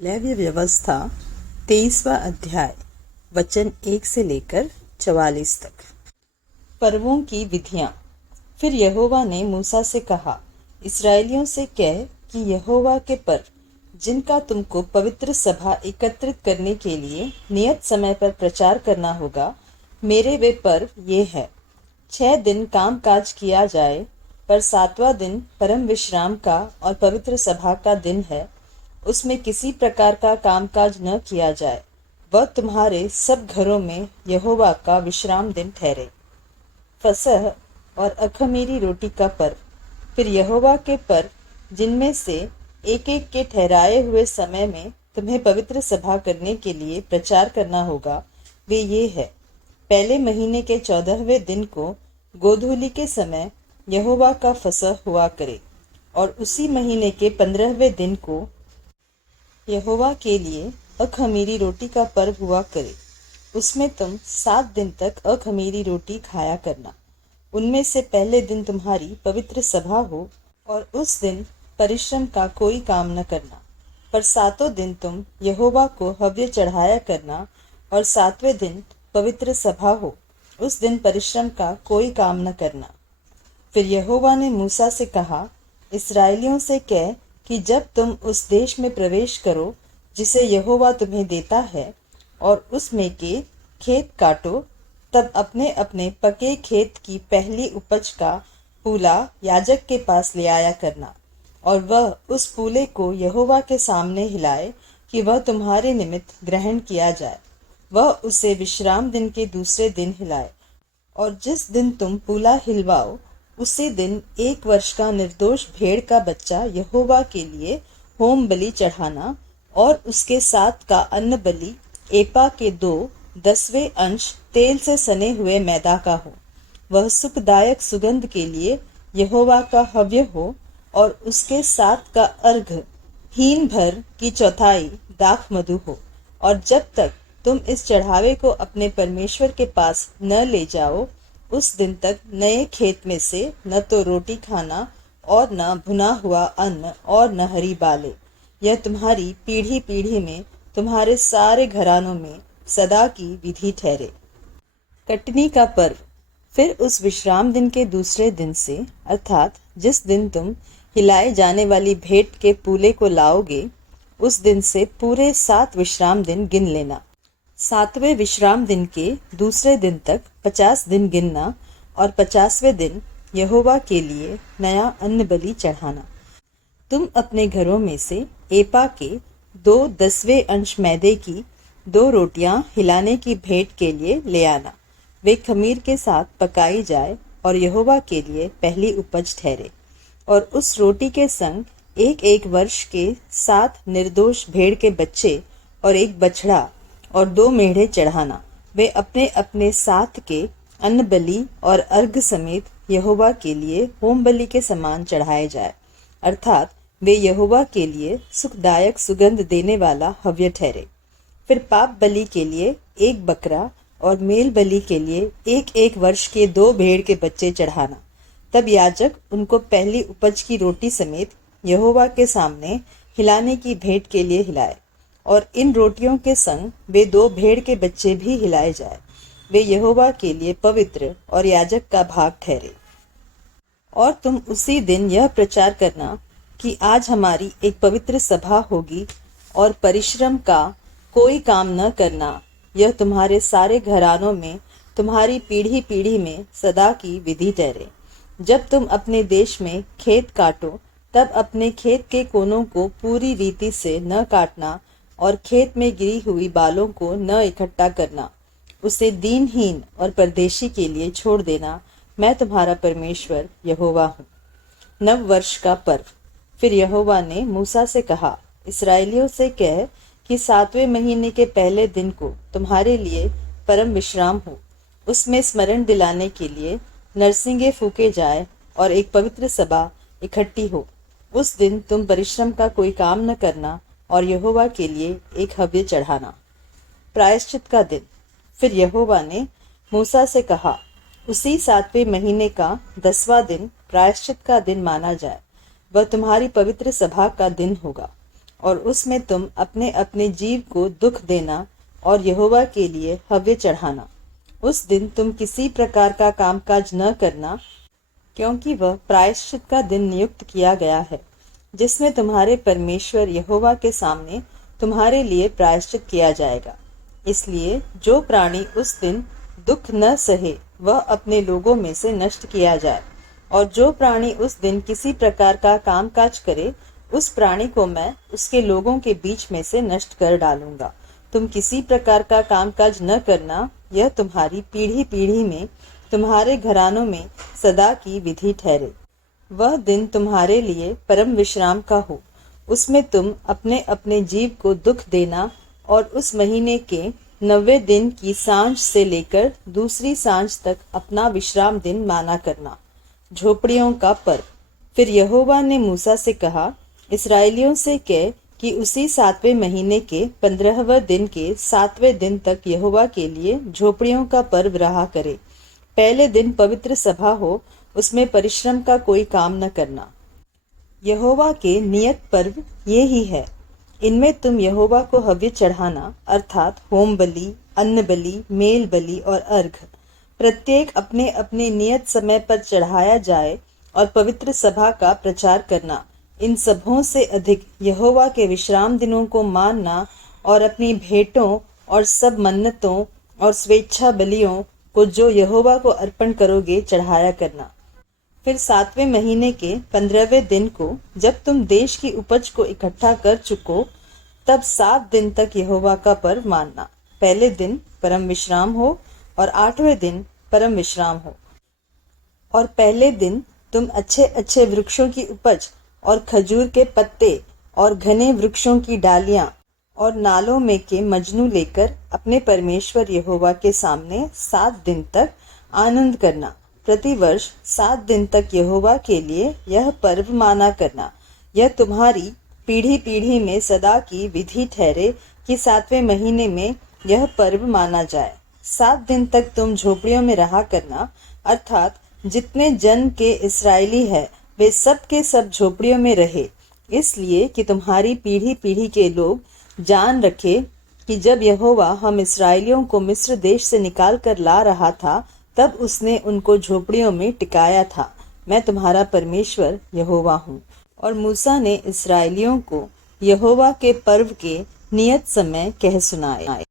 लेव्य व्यवस्था 23वां अध्याय वचन 1 से लेकर 44 तक। पर्वों की विधियां। फिर यहोवा ने मूसा से कहा, इस्राएलियों से कह कि यहोवा के पर्व जिनका तुमको पवित्र सभा एकत्रित करने के लिए नियत समय पर प्रचार करना होगा, मेरे वे पर्व ये है। 6 दिन काम काज किया जाए, पर 7वां दिन परम विश्राम का और पवित्र सभा का दिन है। उसमें किसी प्रकार का कामकाज न किया जाए। वह तुम्हारे सब घरों में यहोवा का विश्राम दिन ठहरे। फसह और अखमीरी रोटी का पर्व। फिर यहोवा के पर्व जिनमें से एक एक के ठहराए हुए समय में तुम्हें पवित्र सभा करने के लिए प्रचार करना होगा, वे ये है। पहले महीने के 14वें दिन को गोधूली के समय यहोवा का फसह हुआ करे, और उसी महीने के 15वें दिन को यहोवा के लिए अखमीरी रोटी का पर्व हुआ करे। उसमें तुम 7 दिन तक अखमीरी रोटी खाया करना। उनमें से पहले दिन तुम्हारी पवित्र सभा हो, और उस दिन परिश्रम का कोई काम न करना। पर 7 दिन तुम यहोवा को हव्य चढ़ाया करना, और 7वें दिन पवित्र सभा हो, उस दिन परिश्रम का कोई काम न करना। फिर यहोवा ने मूसा से कहा, इस्राएलियों से कह कि जब तुम उस देश में प्रवेश करो जिसे यहोवा तुम्हें देता है, और उसमें के खेत काटो, तब अपने अपने पके खेत की पहली उपज का पूला याजक के पास ले आया करना, और वह उस पूले को यहोवा के सामने हिलाए कि वह तुम्हारे निमित्त ग्रहण किया जाए। वह उसे विश्राम दिन के दूसरे दिन हिलाए। और जिस दिन तुम पूला हिलवाओ, उसी दिन 1 वर्ष का निर्दोष भेड़ का बच्चा यहोवा के लिए होम बलि चढ़ाना, और उसके साथ का अन्न बलि एपा के 2/10वें अंश तेल से सने हुए मैदा का हो। वह सुखदायक सुगंध के लिए यहोवा का हव्य हो, और उसके साथ का अर्घ हीन भर की चौथाई दाख मधु हो। और जब तक तुम इस चढ़ावे को अपने परमेश्वर के पास न ले जाओ, उस दिन तक नए खेत में से न तो रोटी खाना, और न भुना हुआ अन्न, और न हरी बालें। यह तुम्हारी पीढ़ी पीढ़ी में तुम्हारे सारे घरानों में सदा की विधि ठहरे। कटनी का पर्व। फिर उस विश्राम दिन के दूसरे दिन से, अर्थात जिस दिन तुम हिलाए जाने वाली भेंट के पूले को लाओगे, उस दिन से पूरे 7 विश्राम दिन गिन लेना। 7वें विश्राम दिन के दूसरे दिन तक 50 दिन गिनना, और 50वें दिन यहोवा के लिए नया अन्न बलि चढ़ाना। तुम अपने घरों में से एपा के 2/10वें अंश मैदे की 2 रोटियां हिलाने की भेंट के लिए ले आना। वे खमीर के साथ पकाई जाए, और यहोवा के लिए पहली उपज ठहरे। और उस रोटी के संग 1 वर्ष के 7 निर्दोष भेड़ के बच्चे, और 1 बछड़ा, और 2 मेढ़े चढ़ाना। वे अपने अपने साथ के अन्न बलि और अर्घ समेत यहोवा के लिए होम बलि के समान चढ़ाए जाए, अर्थात वे यहोवा के लिए सुखदायक सुगंध देने वाला हव्य ठहरे। फिर पाप बलि के लिए 1 बकरा, और मेल बलि के लिए 1 वर्ष के 2 भेड़ के बच्चे चढ़ाना। तब याजक उनको पहली उपज की रोटी समेत यहोवा के सामने हिलाने की भेंट के लिए हिलाए, और इन रोटियों के संग वे 2 भेड़ के बच्चे भी हिलाए जाए। वे यहोवा के लिए पवित्र और याजक का भाग ठहरे। और तुम उसी दिन यह प्रचार करना कि आज हमारी एक पवित्र सभा होगी, और परिश्रम का कोई काम न करना। यह तुम्हारे सारे घरानों में तुम्हारी पीढ़ी पीढ़ी में सदा की विधि ठहरे। जब तुम अपने देश में खेत काटो, तब अपने खेत के कोनों को पूरी रीति से न काटना, और खेत में गिरी हुई बालों को न इकट्ठा करना। उसे दीनहीन और परदेशी के लिए छोड़ देना। मैं तुम्हारा परमेश्वर यहोवा हूँ। 9 वर्ष का पर्व। फिर यहोवा ने मूसा से कहा, इस्राएलियों से कह कि 7वें महीने के पहले दिन को तुम्हारे लिए परम विश्राम हो। उसमें स्मरण दिलाने के लिए नरसिंगे फूके जाए, और एक पवित्र सभा इकट्ठी हो। उस दिन तुम परिश्रम का कोई काम न करना, और यहोवा के लिए एक हव्य चढ़ाना। प्रायश्चित का दिन। फिर यहोवा ने मूसा से कहा, उसी 7वें महीने का 10वां दिन प्रायश्चित का दिन माना जाए। वह तुम्हारी पवित्र सभा का दिन होगा। और उसमें तुम अपने अपने जीव को दुख देना और यहोवा के लिए हव्य चढ़ाना। उस दिन तुम किसी प्रकार का कामकाज न करना, क्योंकि वह प्रायश्चित का दिन नियुक्त किया गया है, जिसमें तुम्हारे परमेश्वर यहोवा के सामने तुम्हारे लिए प्रायश्चित किया जाएगा। इसलिए जो प्राणी उस दिन दुख न सहे वह अपने लोगों में से नष्ट किया जाए, और जो प्राणी उस दिन किसी प्रकार का कामकाज करे उस प्राणी को मैं उसके लोगों के बीच में से नष्ट कर डालूंगा। तुम किसी प्रकार का कामकाज न करना, यह तुम्हारी पीढ़ी पीढ़ी में तुम्हारे घरानों में सदा की विधि ठहरे। वह दिन तुम्हारे लिए परम विश्राम का हो, उसमें तुम अपने अपने जीव को दुख देना और उस महीने के 90 दिन की सांझ से लेकर दूसरी सांझ तक अपना विश्राम दिन माना करना। झोपड़ियों का पर्व। फिर यहोवा ने मूसा से कहा, इस्राएलियों से कह कि उसी 7वें महीने के 15वें दिन के 7वें दिन तक यहोवा के लिए झोपड़ियों का पर्व रहा करे। पहले दिन पवित्र सभा हो, उसमें परिश्रम का कोई काम न करना। यहोवा के नियत पर्व ये ही है। इनमें तुम यहोवा को हव्य चढ़ाना, अर्थात होम बलि, अन्न बलि, मेल बलि और अर्घ प्रत्येक अपने अपने नियत समय पर चढ़ाया जाए, और पवित्र सभा का प्रचार करना। इन सबों से अधिक यहोवा के विश्राम दिनों को मानना और अपनी भेंटों और सब मन्नतों और स्वेच्छा बलियों को जो यहोवा को अर्पण करोगे चढ़ाया करना। फिर 7वें महीने के 15वें दिन को, जब तुम देश की उपज को इकट्ठा कर चुको, तब 7 दिन तक यहोवा का पर्व मानना। पहले दिन परम विश्राम हो और 8वें दिन परम विश्राम हो। और पहले दिन तुम अच्छे अच्छे वृक्षों की उपज और खजूर के पत्ते और घने वृक्षों की डालियां और नालों में के मजनू लेकर अपने परमेश्वर यहोवा के सामने 7 दिन तक आनंद करना। प्रतिवर्ष 7 दिन तक यहोवा के लिए यह पर्व माना करना। यह तुम्हारी पीढ़ी पीढ़ी में सदा की विधि ठहरे कि 7वें महीने में यह पर्व माना जाए। 7 दिन तक तुम झोपड़ियों में रहा करना, अर्थात जितने जन के इस्राएली है वे सब के सब झोपड़ियों में रहे, इसलिए कि तुम्हारी पीढ़ी पीढ़ी के लोग जान रखे कि जब यहोवा हम इस्राएलियों को मिस्र देश से निकाल कर ला रहा था, तब उसने उनको झोपड़ियों में टिकाया था। मैं तुम्हारा परमेश्वर यहोवा हूँ। और मूसा ने इस्राएलियों को यहोवा के पर्व के नियत समय कह सुनाए।